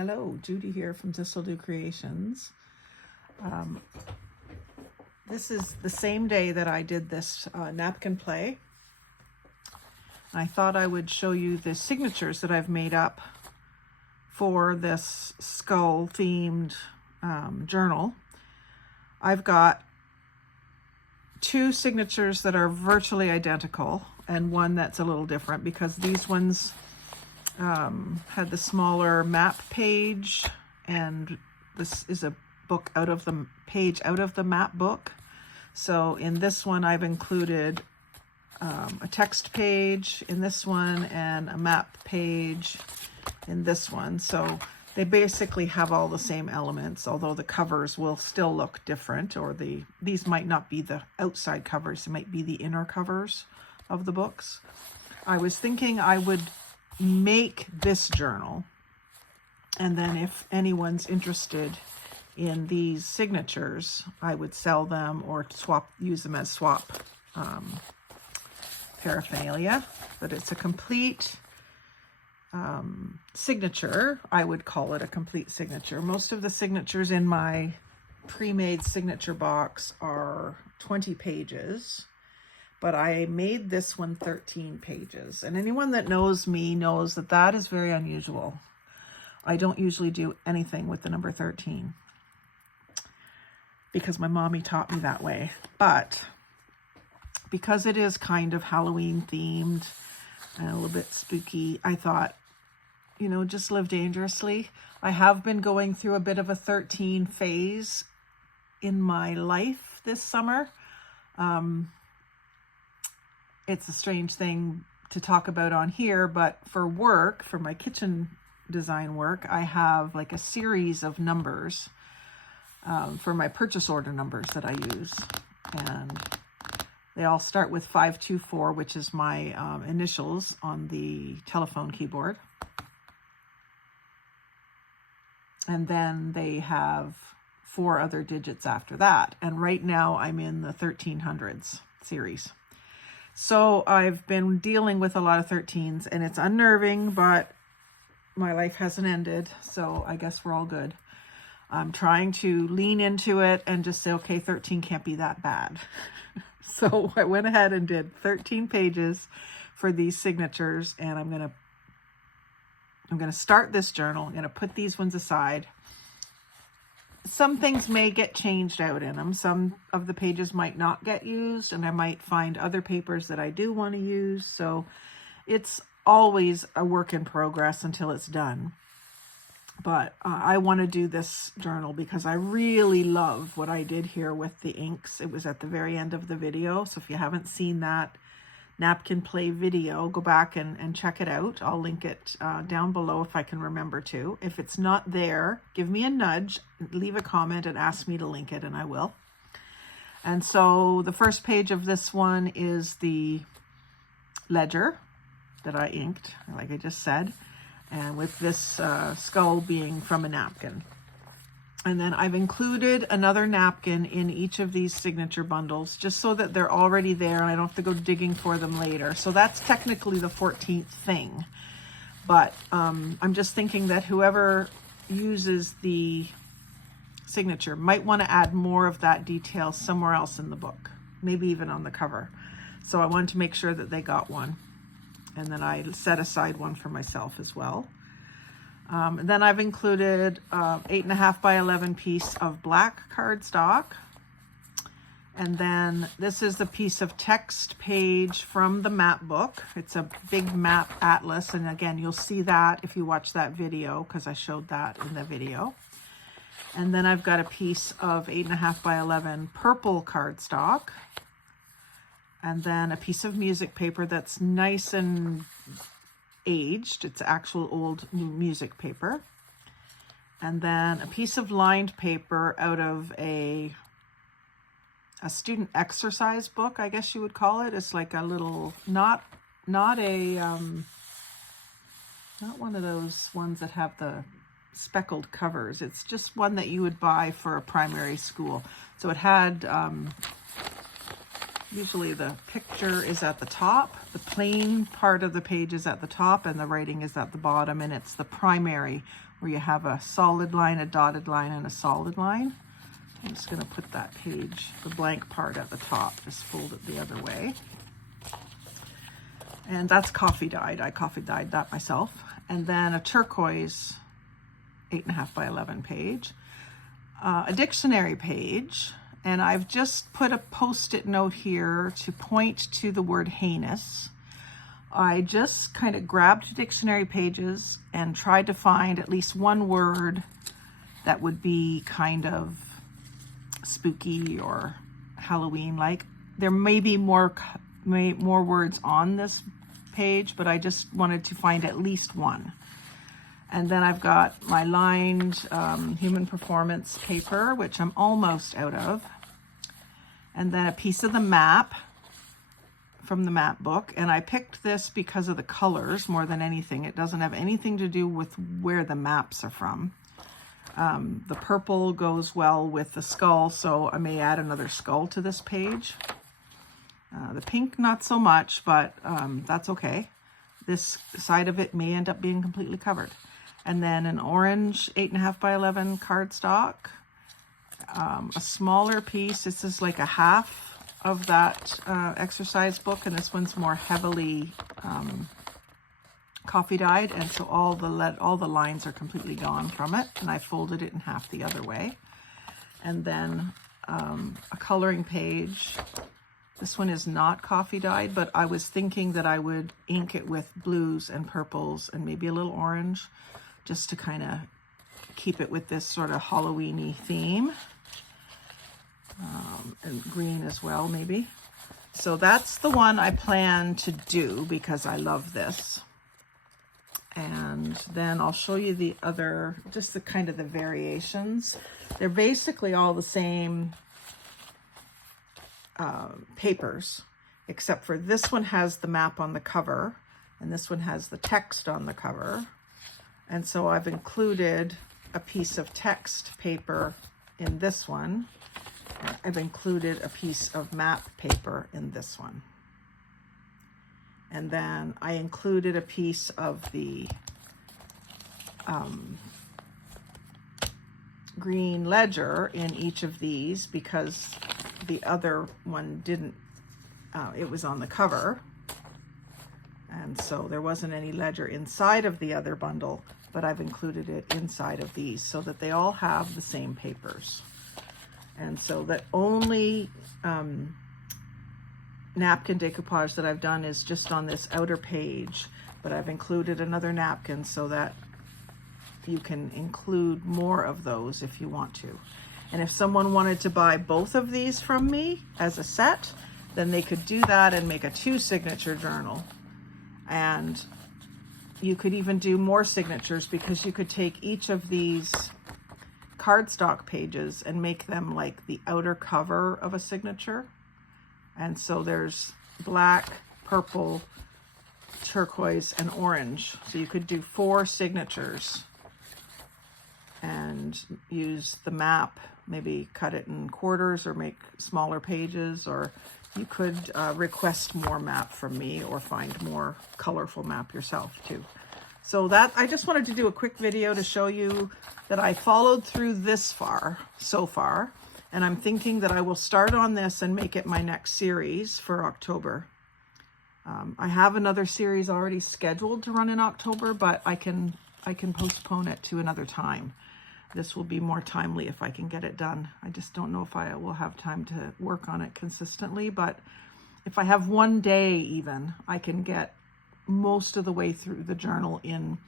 Hello, Judy here from Thistledew Creations. This is the same day that I did this napkin play. I thought I would show you the signatures that I've made up for this skull themed journal. I've got two signatures that are virtually identical and one that's a little different because these ones had the smaller map page, and this is a book out of the page out of the map book. So in this one I've included a text page in this one and a map page in this one. So they basically have all the same elements, although the covers will still look different, or these might not be the outside covers, it might be the inner covers of the books. I was thinking I would make this journal, and then if anyone's interested in these signatures, I would sell them or use them as swap paraphernalia. But it's a complete signature. I would call it a complete signature. Most of the signatures in my pre-made signature box are 20 pages. But I made this one 13 pages. And anyone that knows me knows that that is very unusual. I don't usually do anything with the number 13 because my mommy taught me that way. But because it is kind of Halloween themed and a little bit spooky, I thought, you know, just live dangerously. I have been going through a bit of a 13 phase in my life this summer. It's a strange thing to talk about on here, but for work, for my kitchen design work, I have like a series of numbers for my purchase order numbers that I use. And they all start with 524, which is my initials on the telephone keyboard. And then they have 4 other digits after that. And right now I'm in the 1300s series. So I've been dealing with a lot of 13s, and it's unnerving, but my life hasn't ended, so I guess we're all good. I'm trying to lean into it and just say, okay, 13 can't be that bad. So I went ahead and did 13 pages for these signatures, and I'm gonna start this journal. I'm gonna put these ones aside. Some things may get changed out in them. Some of the pages might not get used, and I might find other papers that I do want to use. So it's always a work in progress until it's done. But I want to do this journal because I really love what I did here with the inks. It was at the very end of the video. So if you haven't seen that napkin play video, go back and check it out. I'll link it down below if I can remember to. If it's not there, give me a nudge, leave a comment and ask me to link it, and I will. And so the first page of this one is the ledger that I inked, like I just said, and with this skull being from a napkin. And then I've included another napkin in each of these signature bundles just so that they're already there and I don't have to go digging for them later. So that's technically the 14th thing. But I'm just thinking that whoever uses the signature might want to add more of that detail somewhere else in the book, maybe even on the cover. So I wanted to make sure that they got one. And then I set aside one for myself as well. And then I've included 8.5 by 11 piece of black cardstock. And then this is the piece of text page from the map book. It's a big map atlas. And again, you'll see that if you watch that video because I showed that in the video. And then I've got a piece of 8.5 by 11 purple cardstock. And then a piece of music paper that's nice and aged. It's actual old music paper. And then a piece of lined paper out of a student exercise book, I guess you would call it. It's like a little, not one of those ones that have the speckled covers. It's just one that you would buy for a primary school. So it had Usually the picture is at the top, the plain part of the page is at the top, and the writing is at the bottom, and it's the primary where you have a solid line, a dotted line, and a solid line. I'm just going to put that page, the blank part at the top, just fold it the other way. And that's coffee dyed. I coffee dyed that myself. And then a turquoise 8.5 by 11 page, a dictionary page, and I've just put a post-it note here to point to the word heinous. I just kind of grabbed dictionary pages and tried to find at least one word that would be kind of spooky or Halloween-like. There may be more words on this page, but I just wanted to find at least one. And then I've got my lined human performance paper, which I'm almost out of. And then a piece of the map from the map book. And I picked this because of the colors more than anything. It doesn't have anything to do with where the maps are from. The purple goes well with the skull, so I may add another skull to this page. The pink, not so much, but that's okay. This side of it may end up being completely covered. And then an orange 8.5 by 11 cardstock, a smaller piece. This is like a half of that exercise book, and this one's more heavily coffee dyed, and so all the lines are completely gone from it, and I folded it in half the other way. And then a coloring page. This one is not coffee dyed, but I was thinking that I would ink it with blues and purples and maybe a little orange, just to kind of keep it with this sort of Halloween-y theme. And green as well, maybe. So that's the one I plan to do because I love this. And then I'll show you the other, just the kind of the variations. They're basically all the same papers, except for this one has the map on the cover, and this one has the text on the cover. And so I've included a piece of text paper in this one. I've included a piece of map paper in this one. And then I included a piece of the green ledger in each of these because the other one didn't, it was on the cover. And so there wasn't any ledger inside of the other bundle, but I've included it inside of these so that they all have the same papers. And so that only napkin decoupage that I've done is just on this outer page, but I've included another napkin so that you can include more of those if you want to. And if someone wanted to buy both of these from me as a set, then they could do that and make a 2-signature journal. And you could even do more signatures because you could take each of these cardstock pages and make them like the outer cover of a signature. And so there's black, purple, turquoise, and orange. So you could do 4 signatures and use the map, maybe cut it in quarters or make smaller pages, or you could request more map from me or find more colorful map yourself too. So that, I just wanted to do a quick video to show you that I followed through this far, so far, and I'm thinking that I will start on this and make it my next series for October. I have another series already scheduled to run in October, but I can postpone it to another time. This will be more timely if I can get it done. I just don't know if I will have time to work on it consistently, but if I have one day even, I can get most of the way through the journal in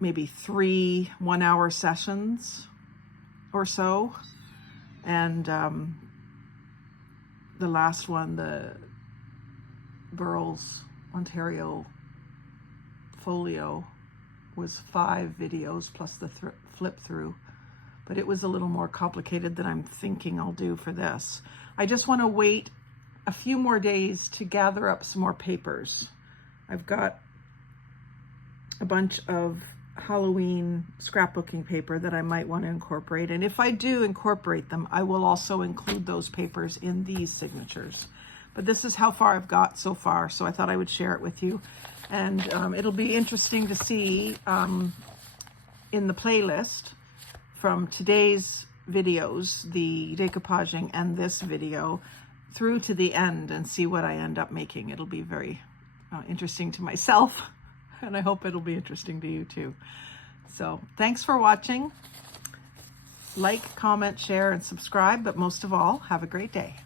maybe 3 one-hour sessions or so. And the last one, the Burroughs Ontario folio, was 5 videos plus the flip through, but it was a little more complicated than I'm thinking I'll do for this. I just want to wait a few more days to gather up some more papers. I've got a bunch of Halloween scrapbooking paper that I might want to incorporate, and if I do incorporate them, I will also include those papers in these signatures. But this is how far I've got so far, so I thought I would share it with you. And it'll be interesting to see in the playlist from today's videos, the decoupaging and this video, through to the end and see what I end up making. It'll be very interesting to myself, and I hope it'll be interesting to you too. So thanks for watching. Like, comment, share, and subscribe, but most of all, have a great day.